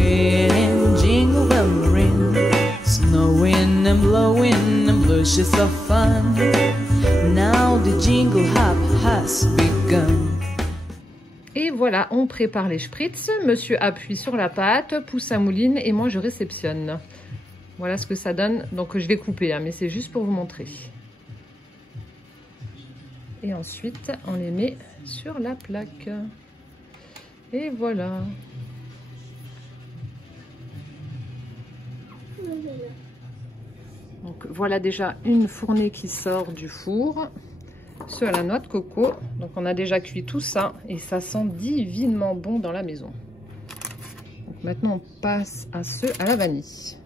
swing, jingle bell ring, snowing and blowing and bushes of fun. Now the jingle hop has begun. Et voilà, on prépare les spritz. Monsieur appuie sur la pâte, Poussin mouline et moi je réceptionne. Voilà ce que ça donne. Donc je vais couper, hein, mais c'est juste pour vous montrer. Et ensuite, on les met sur la plaque. Et voilà. Donc voilà déjà une fournée qui sort du four. Ceux à la noix de coco. Donc on a déjà cuit tout ça et ça sent divinement bon dans la maison. Donc maintenant on passe à ceux à la vanille.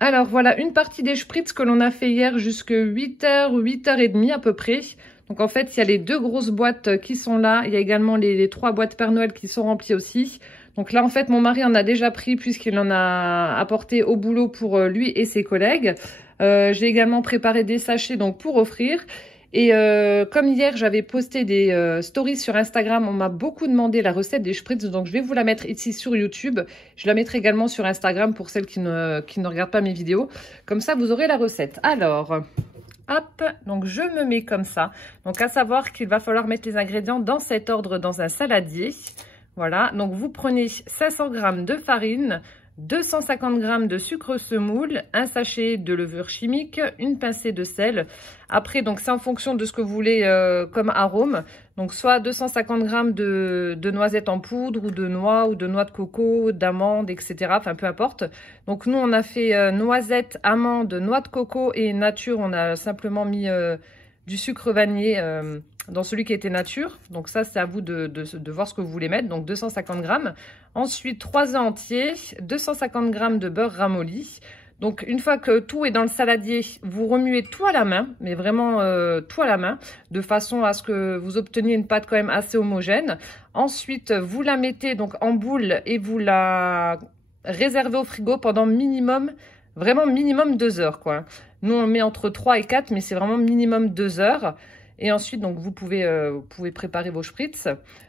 Alors voilà une partie des spritz que l'on a fait hier jusqu'à 8h, 8h30 à peu près. Donc en fait il y a les 2 grosses boîtes qui sont là. Il y a également les 3 boîtes Père Noël qui sont remplies aussi. Donc là en fait mon mari en a déjà pris puisqu'il en a apporté au boulot pour lui et ses collègues. J'ai également préparé des sachets donc pour offrir. Et comme hier j'avais posté des stories sur Instagram, on m'a beaucoup demandé la recette des spritz, donc je vais vous la mettre ici sur YouTube. Je la mettrai également sur Instagram pour celles qui ne regardent pas mes vidéos. Comme ça vous aurez la recette. Alors, hop, donc je me mets comme ça. Donc à savoir qu'il va falloir mettre les ingrédients dans cet ordre dans un saladier. Voilà, donc vous prenez 500 g de farine, 250 g de sucre semoule, un sachet de levure chimique, une pincée de sel. Après, donc c'est en fonction de ce que vous voulez comme arôme. Donc soit 250 g de noisettes en poudre ou de noix de coco, d'amandes, etc. Enfin, peu importe. Donc nous, on a fait noisettes, amandes, noix de coco et nature. On a simplement mis du sucre vanillé dans celui qui était nature. Donc ça, c'est à vous de voir ce que vous voulez mettre. Donc 250 g. Ensuite, 3 œufs entiers, 250 g de beurre ramolli. Donc une fois que tout est dans le saladier, vous remuez tout à la main, mais vraiment tout à la main, de façon à ce que vous obteniez une pâte quand même assez homogène. Ensuite, vous la mettez donc en boule et vous la réservez au frigo pendant minimum, vraiment minimum 2 heures, quoi. Nous, on met entre 3 et 4, mais c'est vraiment minimum 2 heures. Et ensuite, donc, vous pouvez préparer vos spritz.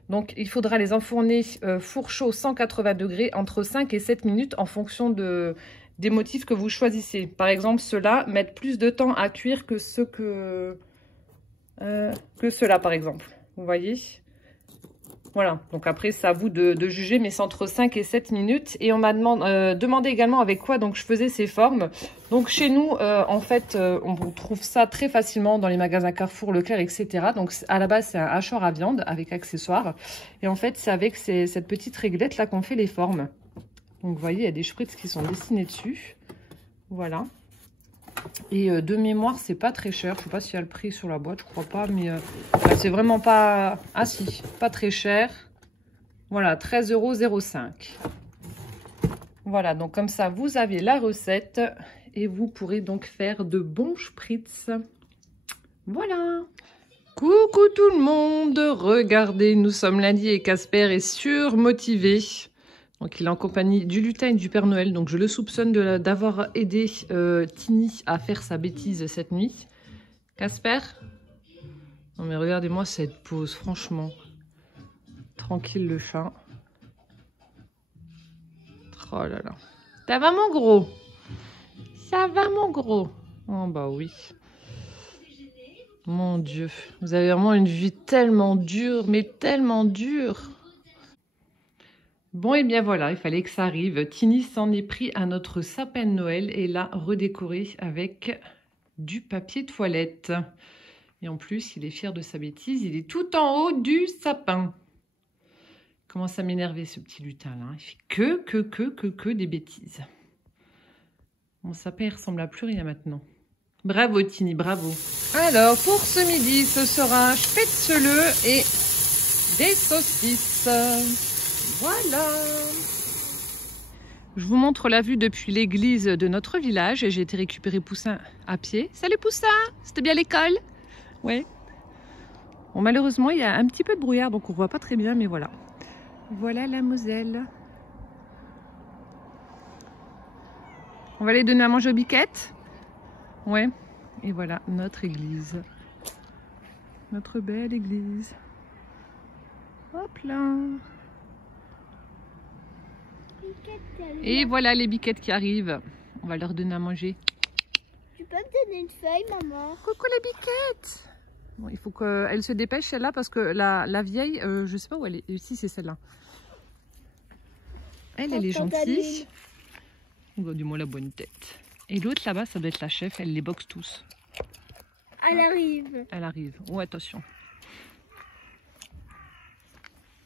Donc, il faudra les enfourner four chaud 180 degrés entre 5 et 7 minutes en fonction des motifs que vous choisissez. Par exemple, ceux-là mettent plus de temps à cuire que ceux-là, par exemple. Vous voyez ? Voilà, donc après c'est à vous de juger, mais c'est entre 5 et 7 minutes. Et on m'a demandé également avec quoi donc je faisais ces formes. Donc chez nous, en fait, on trouve ça très facilement dans les magasins Carrefour, Leclerc, etc. Donc à la base, c'est un hachoir à viande avec accessoires. Et en fait, c'est avec cette petite réglette là qu'on fait les formes. Donc vous voyez, il y a des spritz qui sont dessinés dessus. Voilà. Et de mémoire, c'est pas très cher. Je sais pas s'il y a le prix sur la boîte, je crois pas, mais c'est vraiment pas... Ah si, pas très cher. Voilà, 13,05 €. Voilà, donc comme ça, vous avez la recette et vous pourrez donc faire de bons spritz. Voilà. Coucou tout le monde. Regardez, nous sommes lundi et Casper est surmotivé. Donc il est en compagnie du lutin et du Père Noël. Donc je le soupçonne d'avoir aidé Tini à faire sa bêtise cette nuit. Casper? Non mais regardez-moi cette pose, franchement. Tranquille le chat. Oh là là. Ça va mon gros? Ça va mon gros? Oh bah oui. Mon Dieu. Vous avez vraiment une vie tellement dure, mais tellement dure. Bon, et bien voilà, il fallait que ça arrive. Tini s'en est pris à notre sapin de Noël et l'a redécoré avec du papier toilette. Et en plus, il est fier de sa bêtise, il est tout en haut du sapin. Il commence à m'énerver ce petit lutin là. Il fait que des bêtises. Mon sapin, il ressemble à plus rien maintenant. Bravo Tini, bravo. Alors, pour ce midi, ce sera spätzle et des saucisses. Voilà. Je vous montre la vue depuis l'église de notre village et j'ai été récupérer Poussin à pied. Salut Poussin, c'était bien l'école? Ouais. Bon, malheureusement, il y a un petit peu de brouillard, donc on voit pas très bien, mais voilà. Voilà la Moselle. On va aller donner à manger aux biquettes? Ouais. Et voilà notre église. notre belle église. Hop là. Et voilà les biquettes qui arrivent. On va leur donner à manger. Tu peux me donner une feuille, maman? Coucou les biquettes. Bon, il faut qu'elle se dépêche celle-là parce que la vieille, je sais pas où elle est. Si c'est celle-là. Elle est gentille. Regardez-moi la bonne tête. Et l'autre là-bas, ça doit être la chef. Elle les boxe tous. Elle arrive. Elle arrive. Oh, attention.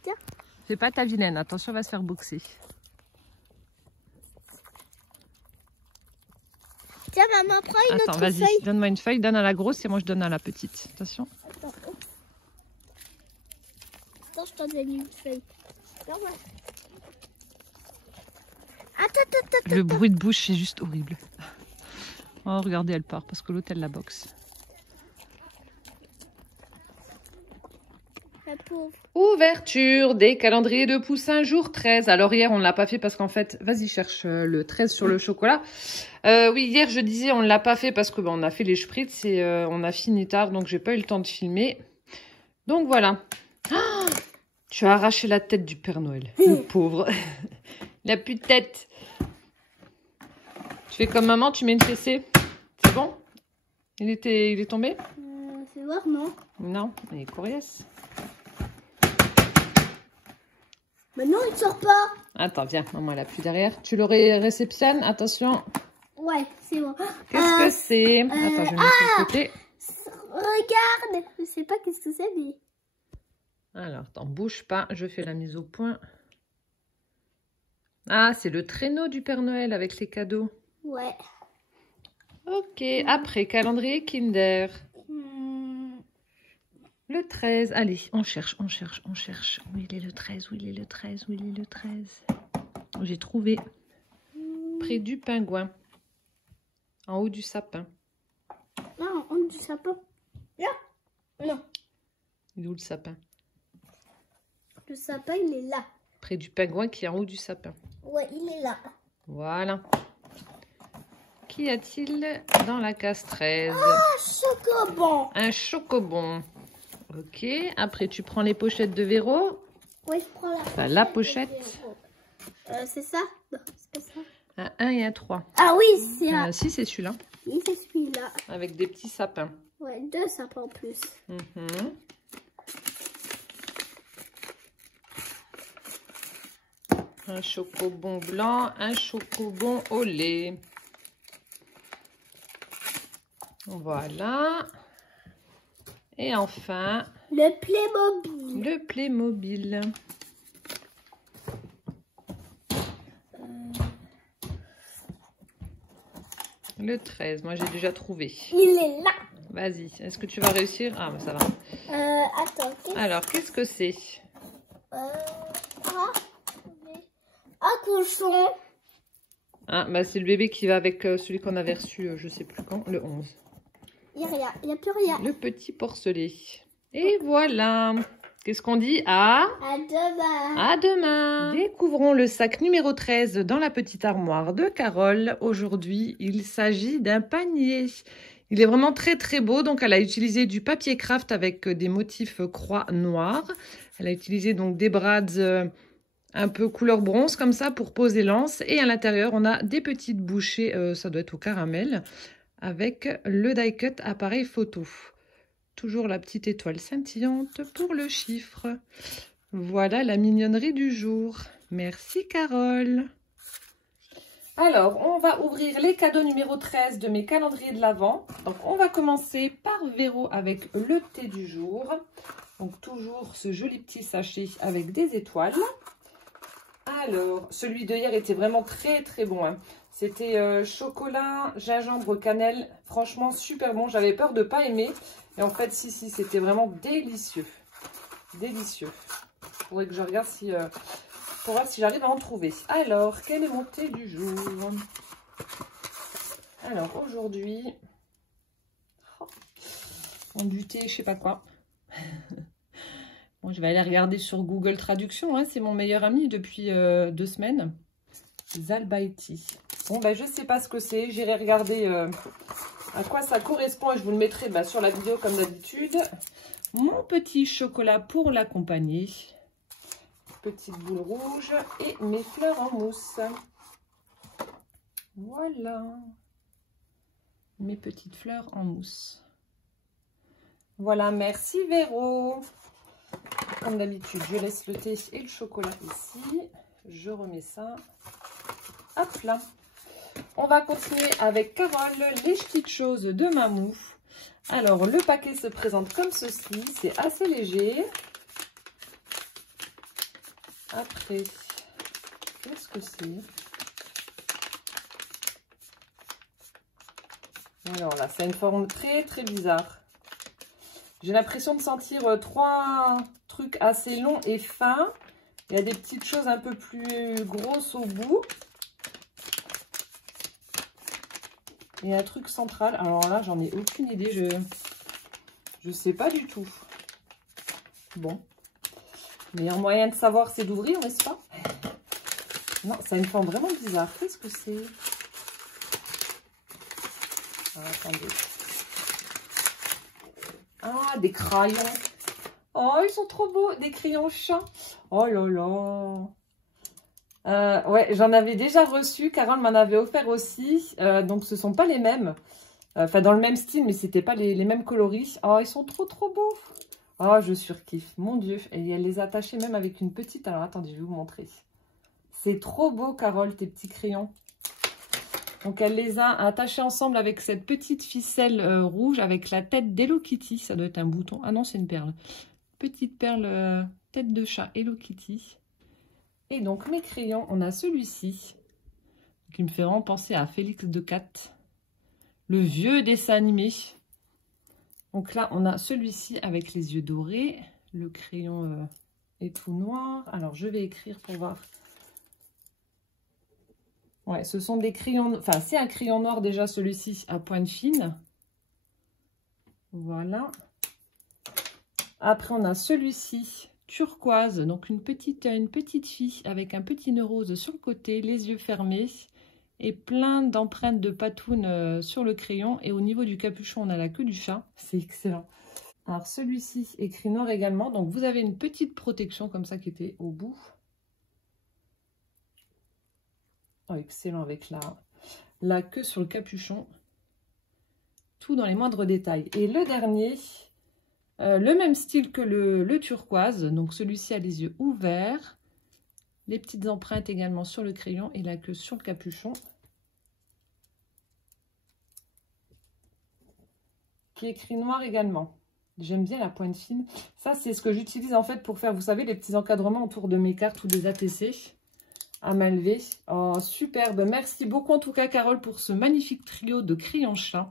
Tiens. C'est pas ta vilaine. Attention, elle va se faire boxer. Tiens, maman, prends une Attends, autre vas-y, feuille. donne-moi une feuille, donne à la grosse et moi je donne à la petite. Attention. Attends, je t'en donne une feuille. Attends. Le bruit de bouche, c'est juste horrible. Oh, regardez, elle part parce que l'autre, elle la boxe. La pauvre. Ouverture des calendriers de Poussin jour 13. Alors hier, on ne l'a pas fait parce qu'en fait, vas-y, cherche le 13 sur le chocolat. Oui, hier, je disais, on ne l'a pas fait parce que on a fait les spritz et on a fini tard, donc j'ai pas eu le temps de filmer. Donc voilà. Oh, tu as arraché la tête du Père Noël. Le pauvre. Il n'a plus de tête. Tu fais comme maman, tu mets une fessée. C'est bon? Il est tombé? Fais voir, non? Non, il est coriace. Mais non, il ne sort pas. Attends, viens, maman, elle appuie derrière. Tu le réceptionnes, attention. Ouais, c'est bon. Qu'est-ce que c'est? Attends, je vais mettre sur le côté. Regarde. Je sais pas qu'est-ce que c'est, mais... Alors, t'en bouge pas, je fais la mise au point. Ah, c'est le traîneau du Père Noël avec les cadeaux. Ouais. Ok, après, calendrier Kinder. Le 13, allez, on cherche. Où il est le 13? Où il est le 13? Où il est le 13? J'ai trouvé. Près du pingouin. En haut du sapin. Non, en haut du sapin. Là? Non. Il est où le sapin? Le sapin, il est là. Près du pingouin qui est en haut du sapin. Ouais, il est là. Voilà. Qu'y a-t-il dans la case 13? Ah, chocobon. Un chocobon. Ok. Après, tu prends les pochettes de Véro. Ouais, je prends la Enfin, la pochette. C'est ça? Non, c'est pas ça. Un 1 et un 3. Ah oui, c'est là. Si, c'est celui-là. Oui, c'est celui-là. Avec des petits sapins. Ouais, 2 sapins en plus. Un chocobon blanc, un chocobon au lait. Voilà. Et enfin, le Playmobil. Le Playmobil. Le 13, moi j'ai déjà trouvé. Il est là. Vas-y, est-ce que tu vas réussir? Ah, bah ça va. Attends. Alors, qu'est-ce que c'est? Un cochon. Ah, bah c'est le bébé qui va avec celui qu'on avait reçu, je sais plus quand, le 11. Il n'y a rien, il n'y a plus rien. Le petit porcelet. Et voilà. Qu'est-ce qu'on dit? À demain. À demain. Découvrons le sac numéro 13 dans la petite armoire de Carole. Aujourd'hui, il s'agit d'un panier. Il est vraiment très très beau. Donc, elle a utilisé du papier craft avec des motifs croix noires. Elle a utilisé donc des brads un peu couleur bronze comme ça pour poser l'anse. Et à l'intérieur, on a des petites bouchées, ça doit être au caramel, avec le die cut appareil photo. Toujours la petite étoile scintillante pour le chiffre. Voilà la mignonnerie du jour. Merci Carole. Alors, on va ouvrir les cadeaux numéro 13 de mes calendriers de l'Avent. Donc, on va commencer par Véro avec le thé du jour. Donc, toujours ce joli petit sachet avec des étoiles. Alors, celui de hier était vraiment très très bon. Hein. C'était chocolat, gingembre, cannelle. Franchement, super bon. J'avais peur de ne pas aimer. Et en fait, si, c'était vraiment délicieux. Délicieux. Il faudrait que je regarde si, pour voir si j'arrive à en trouver. Alors, quel est mon thé du jour? Alors, aujourd'hui, du thé, je sais pas quoi. Bon, je vais aller regarder sur Google Traduction. Hein, c'est mon meilleur ami depuis 2 semaines. Zalbaiti. Bon, ben, je sais pas ce que c'est. J'irai regarder à quoi ça correspond et je vous le mettrai sur la vidéo comme d'habitude. mon petit chocolat pour l'accompagner. Petite boule rouge et mes fleurs en mousse. Voilà. Mes petites fleurs en mousse. Voilà, merci Véro. Comme d'habitude, je laisse le thé et le chocolat ici. Je remets ça. Hop là. On va continuer avec Carole, les petites choses de Mamou. Alors, le paquet se présente comme ceci. C'est assez léger. Après, qu'est-ce que c'est? Alors là, c'est une forme très très bizarre. J'ai l'impression de sentir 3 trucs assez longs et fins. Il y a des petites choses un peu plus grosses au bout. Et un truc central. Alors là, j'en ai aucune idée. Je sais pas du tout. Bon. Le meilleur moyen de savoir, c'est d'ouvrir, n'est-ce pas? Non, ça a une forme vraiment bizarre. Qu'est-ce que c'est? Ah, attendez. Ah, des crayons. Oh, ils sont trop beaux. Des crayons chats. Oh là là. Ouais, j'en avais déjà reçu. Carole m'en avait offert aussi. Donc, ce ne sont pas les mêmes. Enfin, dans le même style, mais ce n'étaient pas les mêmes coloris. Oh, ils sont trop, trop beaux. Oh, je surkiffe. Mon Dieu. Et elle les a attachés même avec une petite... Alors, attendez, je vais vous montrer. C'est trop beau, Carole, tes petits crayons. Donc, elle les a attachés ensemble avec cette petite ficelle rouge avec la tête d'Hello Kitty. Ça doit être un bouton. Ah non, c'est une perle. Petite perle tête de chat Hello Kitty. Et donc, mes crayons, on a celui-ci qui me fait vraiment penser à Félix de Cat. Le vieux dessin animé. Donc là, on a celui-ci avec les yeux dorés. Le crayon est tout noir. Alors, je vais écrire pour voir. Ouais, ce sont des crayons... Enfin, c'est un crayon noir déjà, celui-ci, à pointe fine. Voilà. Après, on a celui-ci, turquoise. Donc, une petite fille avec un petit nœud rose sur le côté, les yeux fermés. Et plein d'empreintes de patounes sur le crayon. Et au niveau du capuchon, on a la queue du chat. C'est excellent. Alors, celui-ci, écrit noir également. Donc, vous avez une petite protection comme ça qui était au bout. Oh, excellent avec la queue sur le capuchon. Tout dans les moindres détails. Et le dernier, le même style que le turquoise. Donc, celui-ci a les yeux ouverts. Les petites empreintes également sur le crayon et la queue sur le capuchon. Qui est écrit noir également. J'aime bien la pointe fine. Ça, c'est ce que j'utilise en fait pour faire, vous savez, les petits encadrements autour de mes cartes ou des ATC à main levée. Oh, superbe. Merci beaucoup en tout cas, Carole, pour ce magnifique trio de crayons chat.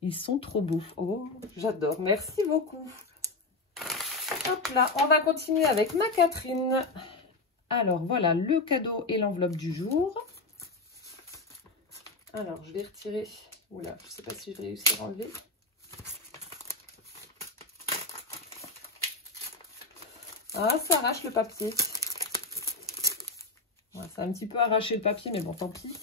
Ils sont trop beaux. Oh, j'adore. Merci beaucoup. Hop là, on va continuer avec ma Catherine. Alors, voilà le cadeau et l'enveloppe du jour. Alors, je vais retirer. Oula, je ne sais pas si je vais réussir à enlever. Ah, ça arrache le papier. Ouais, ça a un petit peu arraché le papier, mais bon, tant pis.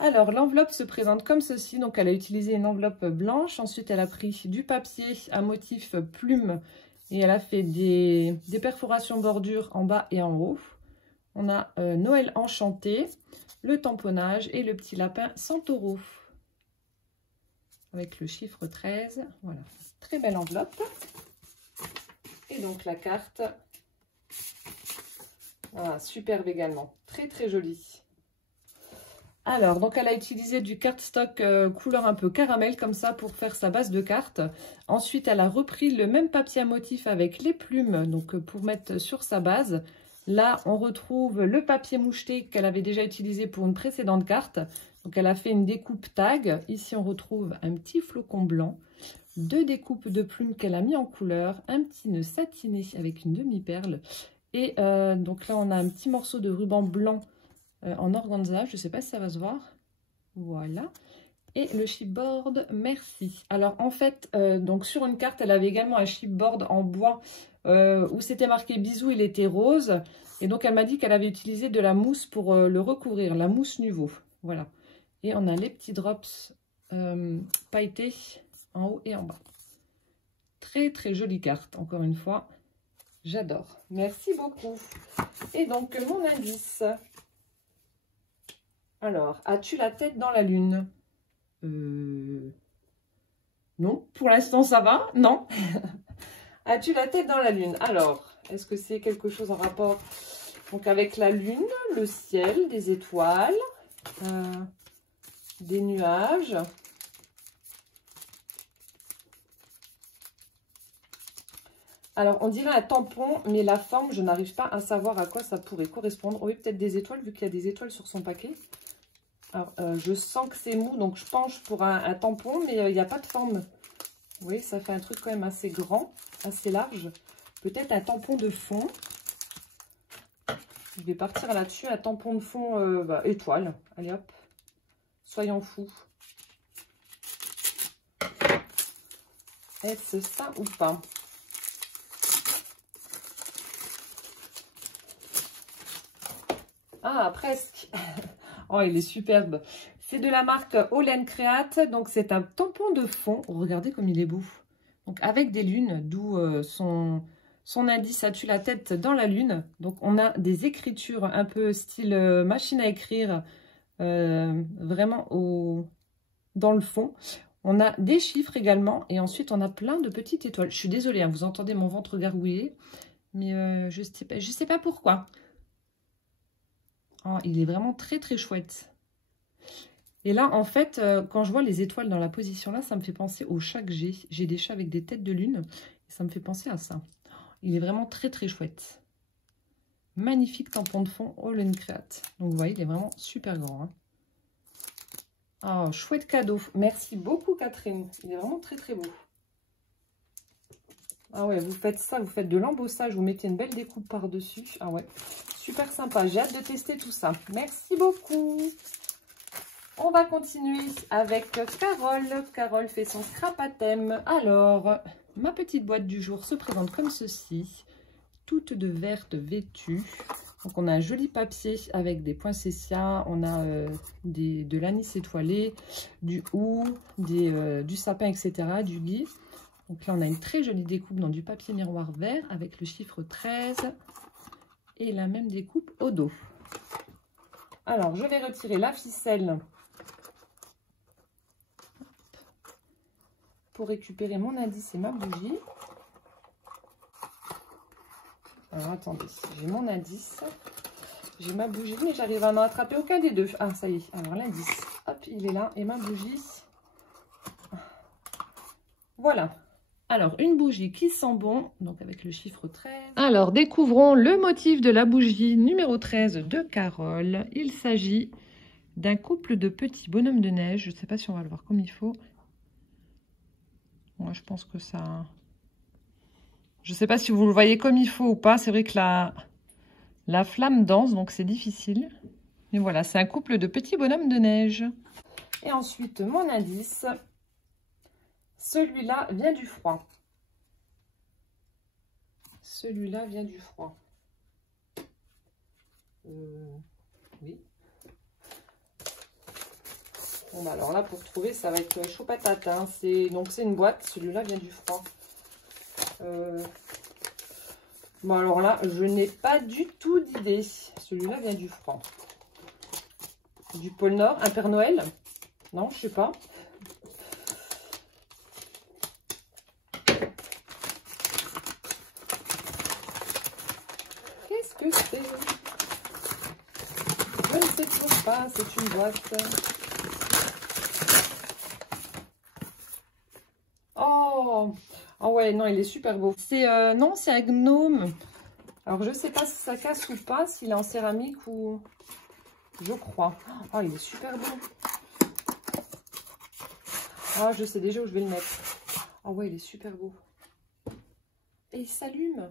Alors, l'enveloppe se présente comme ceci. Donc, elle a utilisé une enveloppe blanche. Ensuite, elle a pris du papier à motif plume. Et elle a fait des perforations bordure en bas et en haut. On a Noël enchanté, le tamponnage et le petit lapin Centauro. Avec le chiffre 13. Voilà, très belle enveloppe. Et donc la carte. Voilà, superbe également. Très très jolie. Alors, donc elle a utilisé du cardstock couleur un peu caramel comme ça pour faire sa base de carte. Ensuite, elle a repris le même papier à motif avec les plumes donc pour mettre sur sa base. Là, on retrouve le papier moucheté qu'elle avait déjà utilisé pour une précédente carte. Donc, elle a fait une découpe tag. Ici, on retrouve un petit flocon blanc, 2 découpes de plumes qu'elle a mis en couleur, un petit nœud satiné avec une demi-perle. Et donc là, on a un petit morceau de ruban blanc en organza. Je ne sais pas si ça va se voir. Voilà. Et le chipboard, merci. Alors, en fait, donc sur une carte, elle avait également un chipboard en bois où c'était marqué bisous, il était rose. Et donc, elle m'a dit qu'elle avait utilisé de la mousse pour le recouvrir, la mousse Nuvo. Voilà. Et on a les petits drops pailletés en haut et en bas. Très très jolie carte, encore une fois. J'adore. Merci beaucoup. Et donc, mon indice. Alors, as-tu la tête dans la lune? Non, pour l'instant, ça va. Non. As-tu la tête dans la lune? Alors, est-ce que c'est quelque chose en rapport donc avec la lune, le ciel, des étoiles, des nuages? Alors, on dirait un tampon, mais la forme, je n'arrive pas à savoir à quoi ça pourrait correspondre. Oui, peut-être des étoiles, vu qu'il y a des étoiles sur son paquet. Alors, je sens que c'est mou, donc je penche pour un tampon, mais il n'y a pas de forme. Oui, ça fait un truc quand même assez grand, assez large. Peut-être un tampon de fond. Je vais partir là-dessus, un tampon de fond étoile. Allez hop, soyons fous. Est-ce ça ou pas? Ah, presque. Oh, il est superbe. C'est de la marque All & Create. Donc, c'est un tampon de fond. Oh, regardez comme il est beau. Donc, avec des lunes, d'où son indice. As-tu la tête dans la lune? Donc, on a des écritures un peu style machine à écrire. Vraiment dans le fond. On a des chiffres également. Et ensuite, on a plein de petites étoiles. Je suis désolée, hein, vous entendez mon ventre gargouiller. Mais je sais pas pourquoi. Oh, il est vraiment très très chouette. Et là, en fait, quand je vois les étoiles dans la position là, ça me fait penser aux chats que j'ai. J'ai des chats avec des têtes de lune. Et ça me fait penser à ça. Il est vraiment très très chouette. Magnifique tampon de fond All & Create. Donc vous voyez, il est vraiment super grand. Hein. Oh, chouette cadeau. Merci beaucoup Catherine. Il est vraiment très très beau. Ah ouais, vous faites ça, vous faites de l'embossage, vous mettez une belle découpe par-dessus. Ah ouais, super sympa. J'ai hâte de tester tout ça. Merci beaucoup. On va continuer avec Carole. Carole fait son scrap à thème. Alors, ma petite boîte du jour se présente comme ceci. Toute de verte vêtue. Donc, on a un joli papier avec des poinsettias. On a de l'anis étoilé, du hou, du sapin, etc., du gui. Donc là, on a une très jolie découpe dans du papier miroir vert avec le chiffre 13 et la même découpe au dos. Alors, je vais retirer la ficelle pour récupérer mon indice et ma bougie. Alors, attendez, j'ai mon indice, j'ai ma bougie, mais j'arrive à n'en attraper aucun des deux. Ah, ça y est, alors l'indice, hop, il est là, et ma bougie. Voilà. Alors, une bougie qui sent bon, donc avec le chiffre 13. Alors, découvrons le motif de la bougie numéro 13 de Carole. Il s'agit d'un couple de petits bonhommes de neige. Je ne sais pas si on va le voir comme il faut. Moi, je pense que ça... Je ne sais pas si vous le voyez comme il faut ou pas. C'est vrai que la flamme danse, donc c'est difficile. Mais voilà, c'est un couple de petits bonhommes de neige. Et ensuite, mon indice... Celui-là vient du froid. Celui-là vient du froid. Oui. Bon, bah alors là, pour trouver, ça va être chaud patate. Hein. Donc, c'est une boîte. Celui-là vient du froid. Bon, alors là, je n'ai pas du tout d'idée. Celui-là vient du froid. Du pôle Nord. Un Père Noël? Non, je sais pas. Que c'est? Je ne sais toujours pas, c'est une boîte. Oh, oh ouais, non, il est super beau. C'est non, c'est un gnome. Alors, je ne sais pas si ça casse ou pas, s'il est en céramique ou... Je crois. Oh, il est super beau. Ah, je sais déjà où je vais le mettre. Oh ouais, il est super beau. Et il s'allume.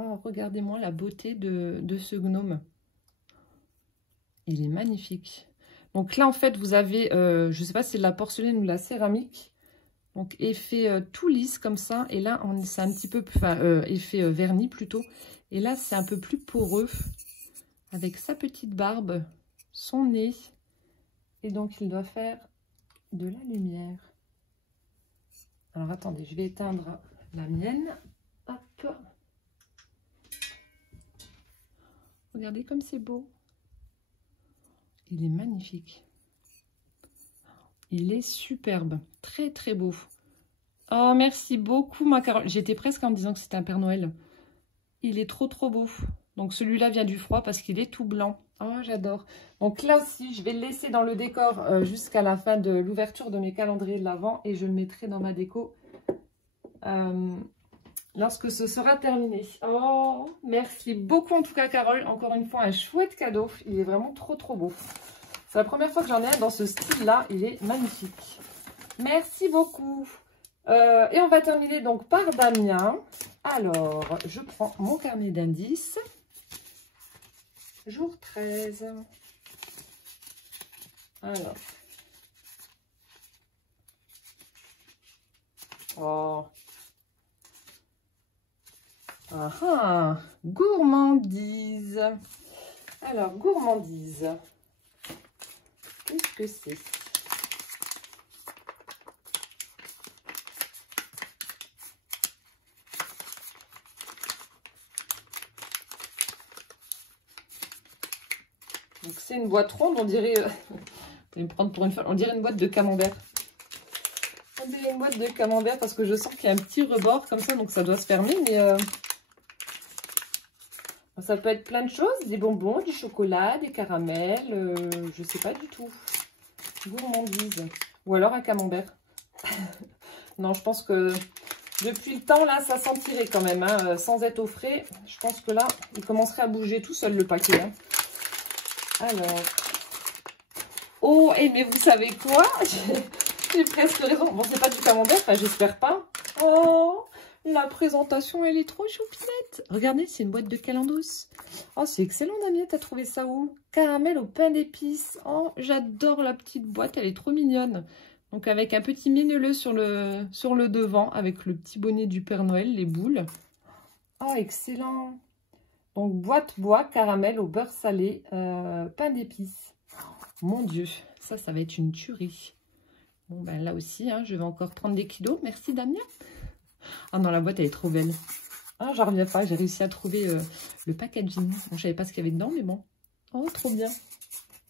Oh, regardez-moi la beauté de ce gnome. Il est magnifique. Donc là, en fait, vous avez, je ne sais pas si c'est de la porcelaine ou de la céramique. Donc, effet tout lisse comme ça. Et là, c'est un petit peu, enfin, effet vernis plutôt. Et là, c'est un peu plus poreux. Avec sa petite barbe, son nez. Et donc, il doit faire de la lumière. Alors, attendez, je vais éteindre la mienne. Hop. Regardez comme c'est beau. Il est magnifique. Il est superbe. Très, très beau. Oh, merci beaucoup, ma Carole. J'étais presque en me disant que c'était un Père Noël. Il est trop, trop beau. Donc, celui-là vient du froid parce qu'il est tout blanc. Oh, j'adore. Donc, là aussi, je vais le laisser dans le décor jusqu'à la fin de l'ouverture de mes calendriers de l'Avent. Et je le mettrai dans ma déco lorsque ce sera terminé. Oh, merci beaucoup en tout cas, Carole. Encore une fois, un chouette cadeau. Il est vraiment trop, trop beau. C'est la première fois que j'en ai un dans ce style-là. Il est magnifique. Merci beaucoup. Et on va terminer donc par Damien. Alors, je prends mon carnet d'indices. Jour 13. Alors. Oh. Ah ah. Gourmandise. Alors, gourmandise. Qu'est-ce que c'est? Donc c'est une boîte ronde, on dirait, vous pouvez me prendre pour une folle, on dirait une boîte de camembert. On dirait une boîte de camembert parce que je sens qu'il y a un petit rebord comme ça, donc ça doit se fermer, mais ça peut être plein de choses, des bonbons, du chocolat, des caramels, je sais pas du tout. Gourmandise. Ou alors un camembert. Non, je pense que depuis le temps, là, ça sentirait quand même, hein, sans être au frais. Je pense que là, il commencerait à bouger tout seul le paquet, hein. Alors, oh, et mais vous savez quoi? J'ai presque raison. Bon, c'est pas du camembert, enfin, j'espère pas. Oh, la présentation, elle est trop choupinette. Regardez, c'est une boîte de calendos. Oh, c'est excellent, Damien, t'as trouvé ça où? Caramel au pain d'épices. Oh, j'adore la petite boîte, elle est trop mignonne. Donc, avec un petit mielleux sur le devant, avec le petit bonnet du Père Noël, les boules. Oh, excellent. Donc, boîte bois, caramel au beurre salé, pain d'épices. Mon Dieu, ça va être une tuerie. Bon, ben là aussi, hein, je vais encore prendre des kilos. Merci, Damien. Ah non, la boîte, elle est trop belle. Ah, j'en reviens pas. J'ai réussi à trouver le packaging. Bon, je savais pas ce qu'il y avait dedans, mais bon. Oh, trop bien.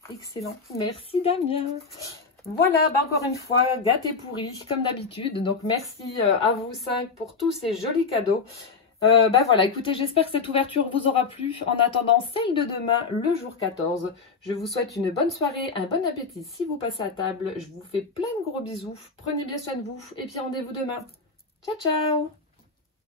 Excellent. Merci, Damien. Voilà, bah encore une fois, gâté pourri, comme d'habitude. Donc, merci à vous 5 pour tous ces jolis cadeaux. Bah voilà, écoutez, j'espère que cette ouverture vous aura plu. En attendant celle de demain, le jour 14, je vous souhaite une bonne soirée, un bon appétit si vous passez à table. Je vous fais plein de gros bisous. Prenez bien soin de vous et puis rendez-vous demain. Ciao, ciao!